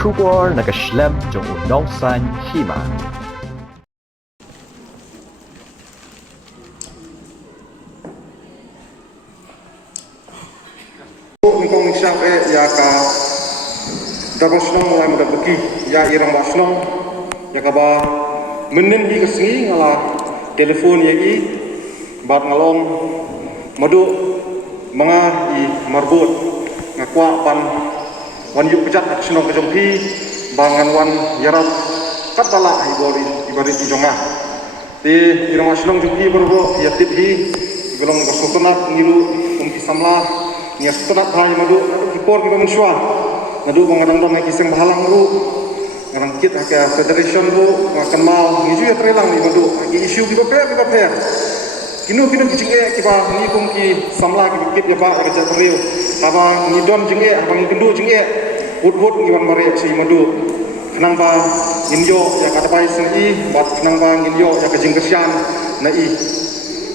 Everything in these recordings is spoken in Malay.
Kubor nakaslem jong unongsan hima. Ngkong siap ya ka darosnong mulai muda beki ya irang wasnong ya ka ba menen hi kesengi ngala telefon ya i bat ngalong madu mga i marbut ngakwa pan wan yuk pejat senong kejongki bangan wan yarap katala ibori ibari jonga ti irang wasnong jongki berbo ya tip hi golong bersutunat ngilu umki samla nia setelah hari madu kipor kita mensyua nadu mengadang-adang nak kisah bahalang ru ngarang kit ke federation ru akan mau ngiju ya trelang ni madu lagi isu kita pair kinu kicing kiba ni kum ki samla ki kit ya ba kerja teriu apa ni don jeng apa ni kendu jeng hut ngiwan mare si madu kenang ba inyo ya kata pai seni bat kenang ba inyo ya kejeng kesian na i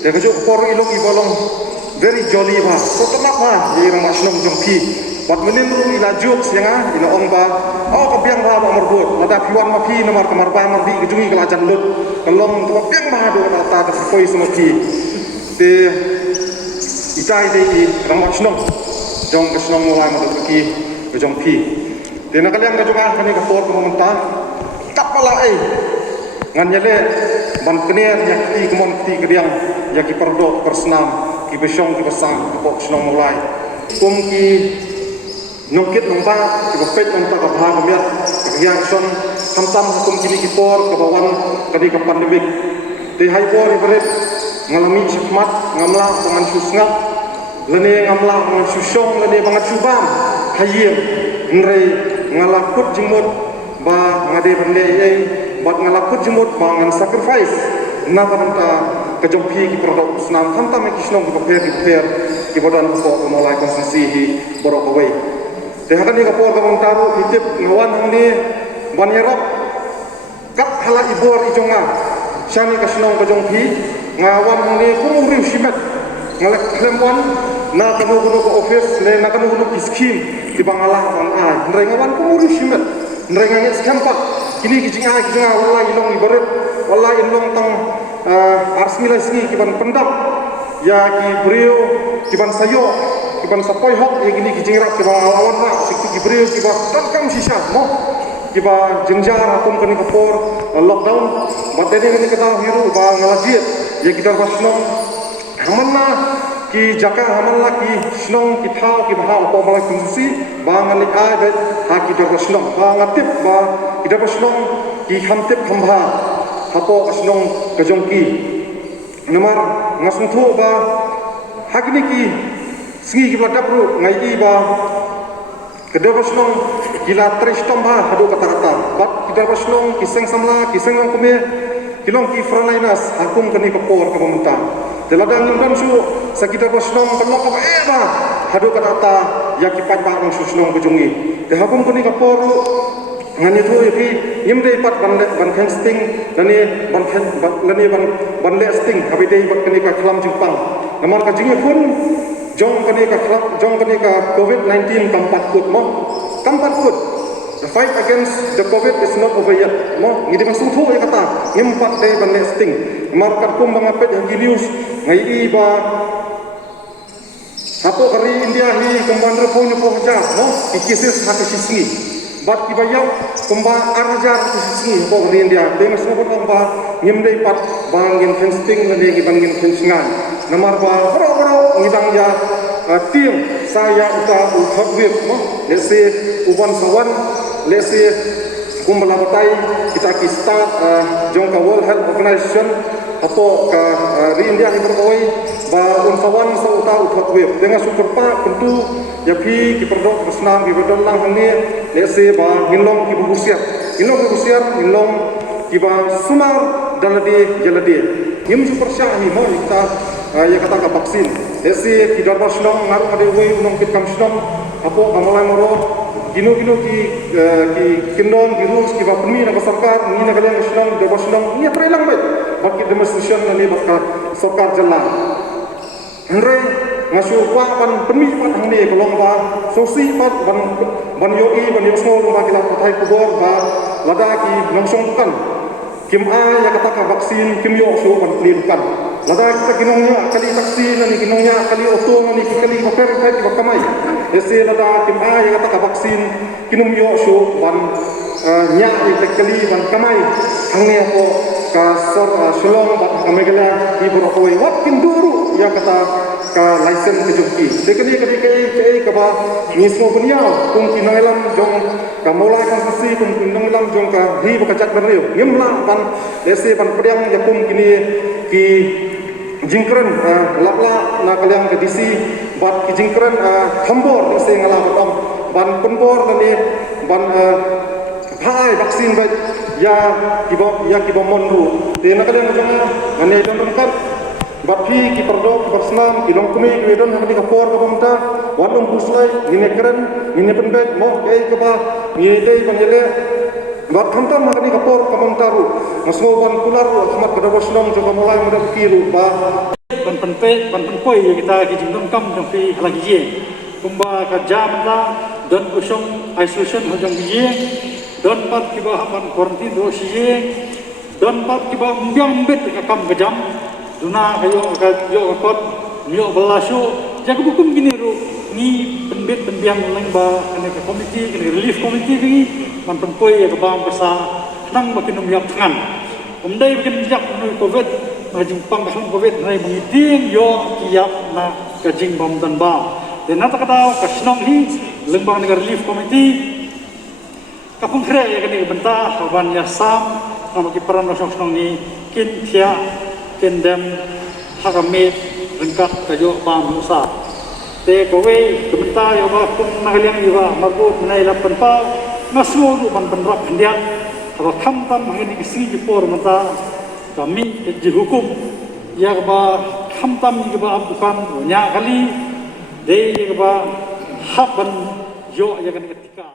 ya kejuk por ilong ibolong very jolly ba so tenang ba ye ramah senang jongki buat menimru ila jokes yang ina ong ba oh kebiang ba merbut ada piwan ma pi nomor kamar ba mar di kejungi kelajan lut kelom kebiang ba do ta koi semati te itai dei ramah senang jong kesenang mulai mati kejongki te nak kalian kejungan kani kapor kementah tak pala ngan nyale ban kenier yak ti kemon ti kediang yak perdo persenam ki besong ki besang ki pok senong mulai kum ki nongkit nongba ki bepet nongta ka bahang miat ki yang son tam hukum kini ki por ke bawan kadi ke pandemik di hai por ibarat ngalami hikmat ngamla dengan susngap lene ngamla dengan susong lene bangat subam hayir nrei ngalakut jimut ba ngade bende ei bat ngalakut jimut ba ngan sacrifice na kamanta kejompi ki produk senam hantam ki snong ki pair ki bodan ko mulai konsensi hi borok away te hakan ni kapor ka taru itip ngawan hangni ban yarap kat hala ibor ijonga syani ka snong kejompi ngawan hangni kumuri simet ngalak lemwan na kanu gunu ko office le na kanu gunu skim di bangala bang ai ndrai ngawan kumuri simet ndrai ngangit skampak kini kijinga wallahi long ibarat wallahi long tang arsmila sini kiban pendam ya ki brio kiban sayo kiban sapoy hok ya gini kijingrap kiban lawan na sikti ki brio kiban tankam sisa mo kiban jenjar akum kani kapor lockdown batene kani kata hiru ba ngalajit ya kita wasnong hamanna ki jaka hamanla ki snong ki thau ki bahal ko malai kunsi ba ngalik ai be ha ki dar wasnong ba ngatip ba kita wasnong ki hamtip hamba hapo asnong kejongki namar ngasung thu ba hakni ki singi ki ladap ru ngai ba kedua asnong gila tristom ba hadu kata-kata bat kita asnong kiseng samla kiseng ngom kume kilong ki frontliners hakum kani kapor ka pemerintah teladang ndan su sakita asnong kelok ba ba hadu kata-kata ya ki pat ba susnong kejongi te hakum kani kapor ngani tu yapi yimde pat ban sting lani ban le sting habide bat kani ka khlam jipang namar ka jinge pun jong kani ka covid-19 kampat kut the fight against the covid is not over yet mo ngidi masung thu ya kata ngimpat de ban le sting namar ka kum bangapet yang gilius ngai ba hapo kari india hi kumban repo nyopo ja mo ikisis hakisisni bat kibayau kumba arajar kusisni ko rin dia demas no kumba ngimdei pat bangin fencing nani gibangin fencingan namar ba bro ngidang ya tim saya uta uthwib mo lese uban sawan lese kumbala batai kita ki start jongka world health organization atau ka rin dia berkoi ba unsawan sa uta uthwib dengan superpa tentu ya pi ki perdok senam ki bedon lang ni lese ba nginlong ki bugusiat nginlong ki ba sumar dalade jalade ngim super syahi mo kita ya kata ka vaksin lese ki darbar senong ngaru ade we unong kit kam senong apo amalai moro gino ki kindon virus ki ba pemi na sarkar ni na kalian senong darbar senong ni trelang baik baki demonstration ni bakka sarkar jalan Henry ngasu pa ban mi pat hang ni kolong ba sosi pat ban yoi ban yo smol ba kita patai kubor ba lada ki nongsong kan kim a ya kata ka vaksin kim yo so ban clean kan lada kita kinongnya kali vaksin ni kinongnya kali oto ni kali oper kai ki bakamai ese lada kim a ya kata ka vaksin kinum yo so ban nya ni kali ban kamai hang ni ko ka sor shlong ba amegala ki borokoi wat kin duru ya kata ka license kejuki dekani kai ka ba ni semua punya kum kinailam jong ka mulai konstitusi kum kinailam jong ka hi bakajat bereu ngimla pan ese pan pediang ya kum kini ki jingkren lapla na kaliang ke disi bat ki jingkren hambor ese ngala kom ban penbor ni ban hai vaksin ba ya kibo monru te na kaliang jong ane don kan Bapi ki perdok bersnam ki long kumi ki don hadi ka por ka pamta wanum puslai ni keren ni penbek mo kai ka ba ni dei banjele bat khamta ma hadi ka por ka pamta ru masmo ban kular ru ahmad kada boslong jo mulai muda kiru ba ban penpoi ya kita ki jingdom kam jong pi lagi je kumba ka jam la don kusong isolation hojong je don pat ki ba ban quarantine do si don pat ki ba mbyang bet ka kam ka jam Duna kayo kot nyo balasu jaga bukum gini ru ni penbet penbiang lang ba kene ke komiti kene relief komiti gi man tempoi ya bang besa nang makin umyak tangan umdai bikin jak nu covid majing pang khang covid nai mengiting yo kiap na kajing bom dan ba dan nata kata kasnong hi lembang dengan relief komiti kapung kre ya kene bentah hawan ya sam nama kiparan nosong ni kin thia kendam hakamit rengkat kayo pamusa te kowe kementa yo ba kum nagaliang iwa magut menai lapan pa ngasuru ban benrap hendian aba khamtam mangini isi jipor mata kami dihukum ya ba khamtam ni ba bukan nya kali de ba haban yo ya kan ketika